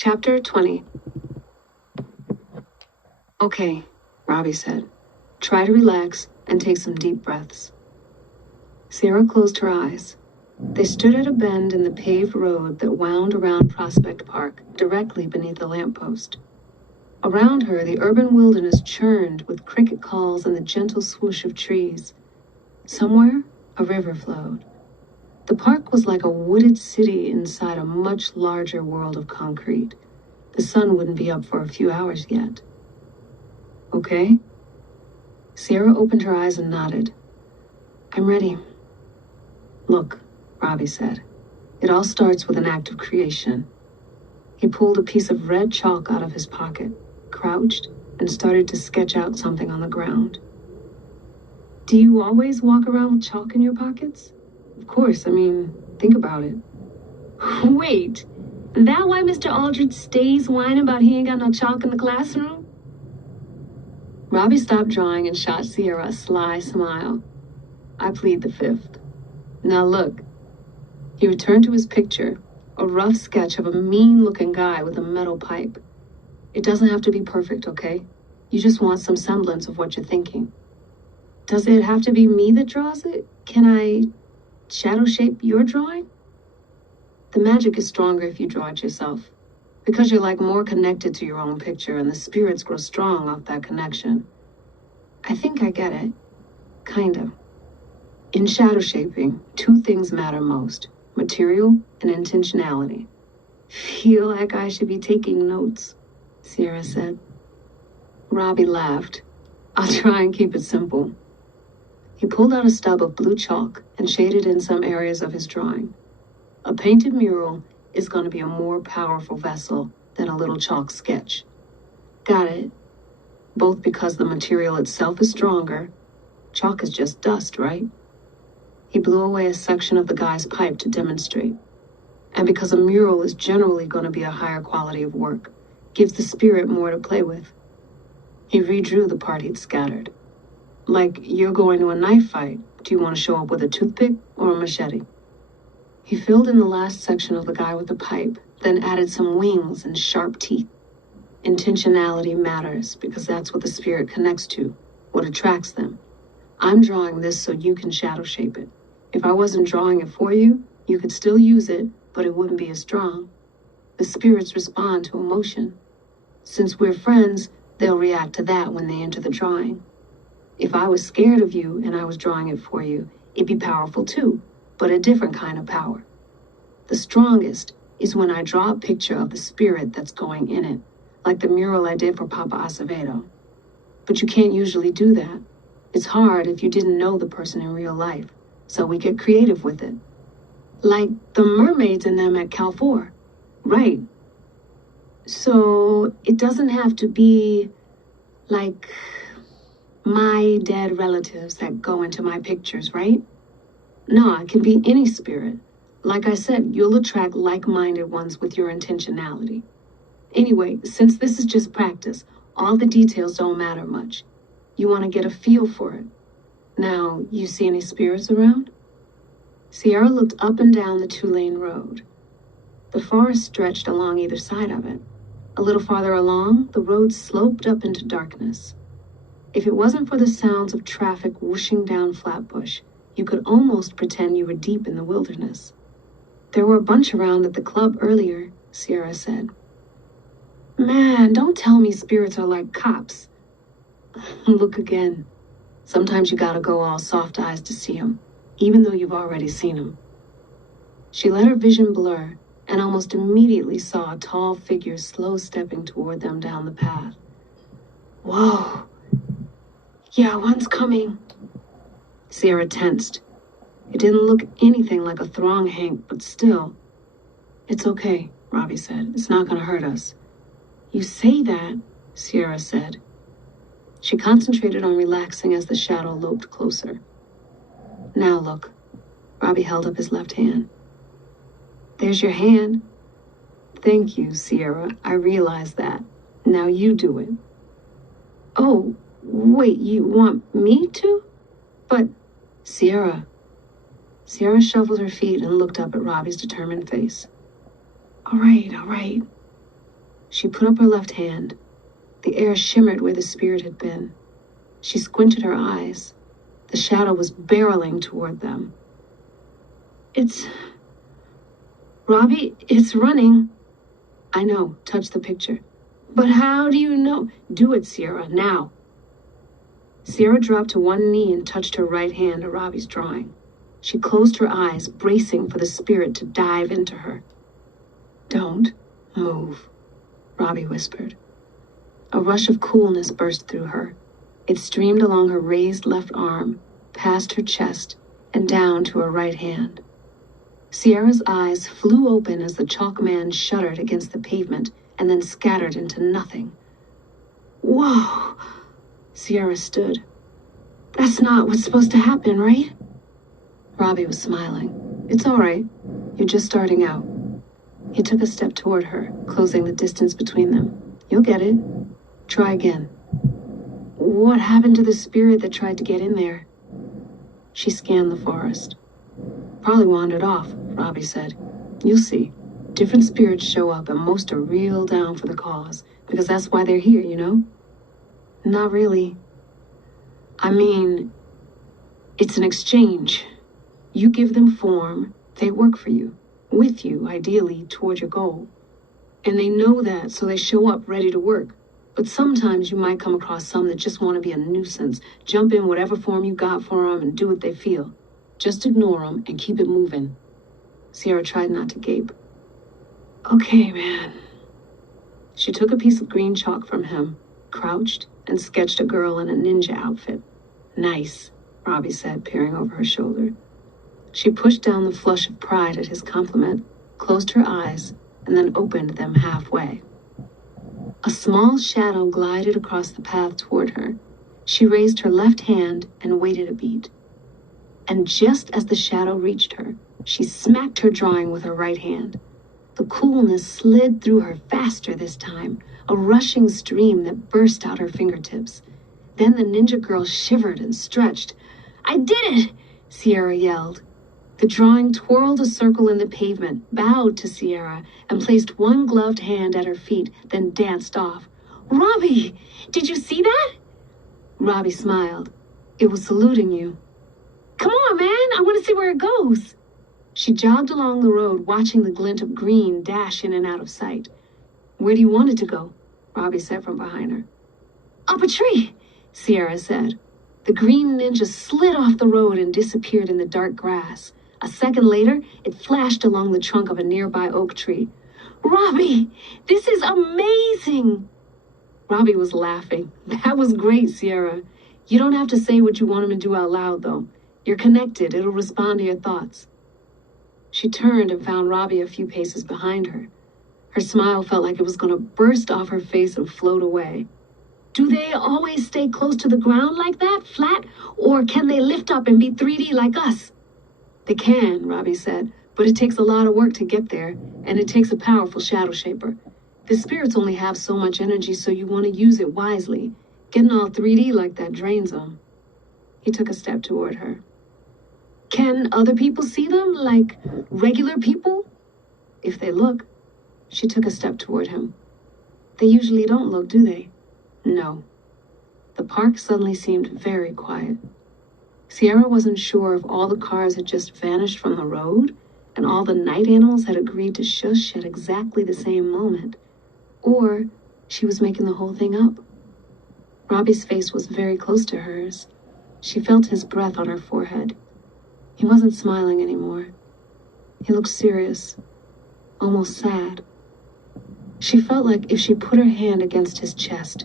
Chapter 20. Okay, Robbie said. Try to relax and take some deep breaths. Sierra closed her eyes. They stood at a bend in the paved road that wound around Prospect Park, directly beneath a lamppost. Around her, the urban wilderness churned with cricket calls and the gentle swoosh of trees. Somewhere, a river flowed. The park was like a wooded city inside a much larger world of concrete. The sun wouldn't be up for a few hours yet. Okay? Sierra opened her eyes and nodded. I'm ready. Look, Robbie said. It all starts with an act of creation. He pulled a piece of red chalk out of his pocket, crouched, and started to sketch out something on the ground. Do you always walk around with chalk in your pockets? Of course, think about it. Wait, that why Mr. Aldridge stays whining about he ain't got no chalk in the classroom? Robbie stopped drawing and shot Sierra a sly smile. I plead the fifth. Now look. He returned to his picture, a rough sketch of a mean-looking guy with a metal pipe. It doesn't have to be perfect, okay? You just want some semblance of what you're thinking. Does it have to be me that draws it? Can I shadow shape your drawing? The magic is stronger if you draw it yourself, because you're more connected to your own picture and the spirits grow strong off that connection. I think I get it. Kind of. In shadow shaping, two things matter most, material and intentionality. Feel like I should be taking notes, Sierra said. Robbie laughed. I'll try and keep it simple. He pulled out a stub of blue chalk and shaded in some areas of his drawing. A painted mural is going to be a more powerful vessel than a little chalk sketch. Got it? Both because the material itself is stronger. Chalk is just dust, right? He blew away a section of the guy's pipe to demonstrate. And because a mural is generally going to be a higher quality of work, gives the spirit more to play with. He redrew the part he'd scattered. Like you're going to a knife fight. Do you want to show up with a toothpick or a machete? He filled in the last section of the guy with the pipe, then added some wings and sharp teeth. Intentionality matters because that's what the spirit connects to, what attracts them. I'm drawing this so you can shadow shape it. If I wasn't drawing it for you, you could still use it, but it wouldn't be as strong. The spirits respond to emotion. Since we're friends, they'll react to that when they enter the drawing. If I was scared of you and I was drawing it for you, it'd be powerful too, but a different kind of power. The strongest is when I draw a picture of the spirit that's going in it, like the mural I did for Papa Acevedo. But you can't usually do that. It's hard if you didn't know the person in real life, so we get creative with it. Like the mermaids in them at Cal 4. Right. So it doesn't have to be like my dead relatives that go into my pictures, right? No, it can be any spirit. Like I said, you'll attract like-minded ones with your intentionality. Anyway, since this is just practice, all the details don't matter much. You want to get a feel for it. Now, you see any spirits around? Sierra looked up and down the two-lane road. The forest stretched along either side of it. A little farther along, the road sloped up into darkness. If it wasn't for the sounds of traffic whooshing down Flatbush, you could almost pretend you were deep in the wilderness. There were a bunch around at the club earlier, Sierra said. Man, don't tell me spirits are like cops. Look again. Sometimes you gotta go all soft eyes to see them, even though you've already seen them. She let her vision blur and almost immediately saw a tall figure slow-stepping toward them down the path. Whoa. Yeah, one's coming. Sierra tensed. It didn't look anything like a throng hank, but still. It's okay, Robbie said. It's not gonna hurt us. You say that, Sierra said. She concentrated on relaxing as the shadow loped closer. Now look. Robbie held up his left hand. There's your hand. Thank you, Sierra. I realize that. Now you do it. Oh, wait, you want me to? But, Sierra. Sierra shuffled her feet and looked up at Robbie's determined face. All right. She put up her left hand. The air shimmered where the spirit had been. She squinted her eyes. The shadow was barreling toward them. Robbie, it's running. I know, touch the picture. But how do you know? Do it, Sierra, now. Sierra dropped to one knee and touched her right hand to Robbie's drawing. She closed her eyes, bracing for the spirit to dive into her. Don't move, Robbie whispered. A rush of coolness burst through her. It streamed along her raised left arm, past her chest, and down to her right hand. Sierra's eyes flew open as the chalk man shuddered against the pavement and then scattered into nothing. Whoa! Sierra stood. That's not what's supposed to happen, right? Robbie was smiling. It's all right. You're just starting out. He took a step toward her, closing the distance between them. You'll get it. Try again. What happened to the spirit that tried to get in there? She scanned the forest. Probably wandered off, Robbie said. You'll see. Different spirits show up and most are real down for the cause, because that's why they're here, you know? Not really. I mean, it's an exchange. You give them form, they work for you, with you, ideally, toward your goal. And they know that, so they show up ready to work. But sometimes you might come across some that just want to be a nuisance, jump in whatever form you got for them and do what they feel. Just ignore them and keep it moving. Sierra tried not to gape. Okay, man. She took a piece of green chalk from him, crouched, and sketched a girl in a ninja outfit. Nice, Robbie said, peering over her shoulder. She pushed down the flush of pride at his compliment, closed her eyes, and then opened them halfway. A small shadow glided across the path toward her. She raised her left hand and waited a beat. And just as the shadow reached her, she smacked her drawing with her right hand. The coolness slid through her faster this time, a rushing stream that burst out her fingertips. Then the ninja girl shivered and stretched. I did it! Sierra yelled. The drawing twirled a circle in the pavement, bowed to Sierra, and placed one gloved hand at her feet, then danced off. Robbie, did you see that? Robbie smiled. It was saluting you. Come on, man, I want to see where it goes. She jogged along the road, watching the glint of green dash in and out of sight. Where do you want it to go? Robbie said from behind her. Up a tree, Sierra said. The green ninja slid off the road and disappeared in the dark grass. A second later, it flashed along the trunk of a nearby oak tree. Robbie, this is amazing! Robbie was laughing. That was great, Sierra. You don't have to say what you want him to do out loud, though. You're connected. It'll respond to your thoughts. She turned and found Robbie a few paces behind her. Her smile felt like it was going to burst off her face and float away. Do they always stay close to the ground like that, flat? Or can they lift up and be 3D like us? They can, Robbie said, but it takes a lot of work to get there, and it takes a powerful Shadowshaper. The spirits only have so much energy, so you want to use it wisely. Getting all 3D like that drains them. He took a step toward her. Can other people see them, like regular people? If they look. She took a step toward him. They usually don't look, do they? No. The park suddenly seemed very quiet. Sierra wasn't sure if all the cars had just vanished from the road and all the night animals had agreed to shush at exactly the same moment, or she was making the whole thing up. Robbie's face was very close to hers. She felt his breath on her forehead. He wasn't smiling anymore. He looked serious, almost sad. She felt like if she put her hand against his chest,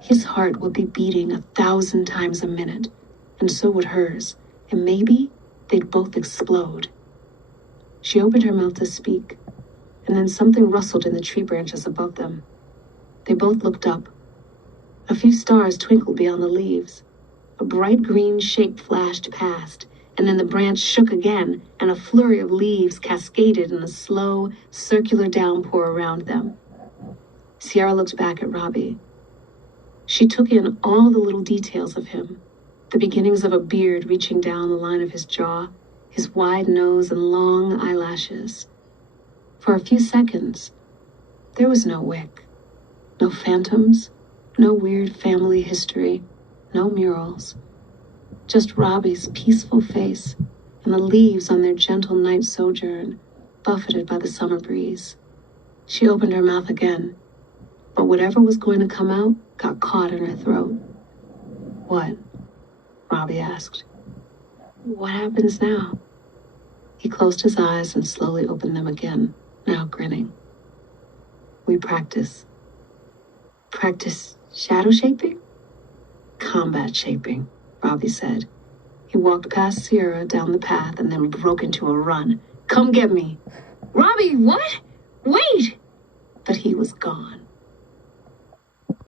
his heart would be beating 1,000 times a minute, and so would hers, and maybe they'd both explode. She opened her mouth to speak, and then something rustled in the tree branches above them. They both looked up. A few stars twinkled beyond the leaves. A bright green shape flashed past, and then the branch shook again, and a flurry of leaves cascaded in a slow, circular downpour around them. Sierra looked back at Robbie. She took in all the little details of him, the beginnings of a beard reaching down the line of his jaw, his wide nose and long eyelashes. For a few seconds, there was no wick, No phantoms, no weird family history, no murals. Just Robbie's peaceful face and the leaves on their gentle night sojourn, buffeted by the summer breeze. She opened her mouth again, but whatever was going to come out got caught in her throat. What? Robbie asked. What happens now? He closed his eyes and slowly opened them again, now grinning. We practice. Practice shadow shaping? Combat shaping, Robbie said. He walked past Sierra down the path and then broke into a run. Come get me. Robbie, what? Wait! But he was gone.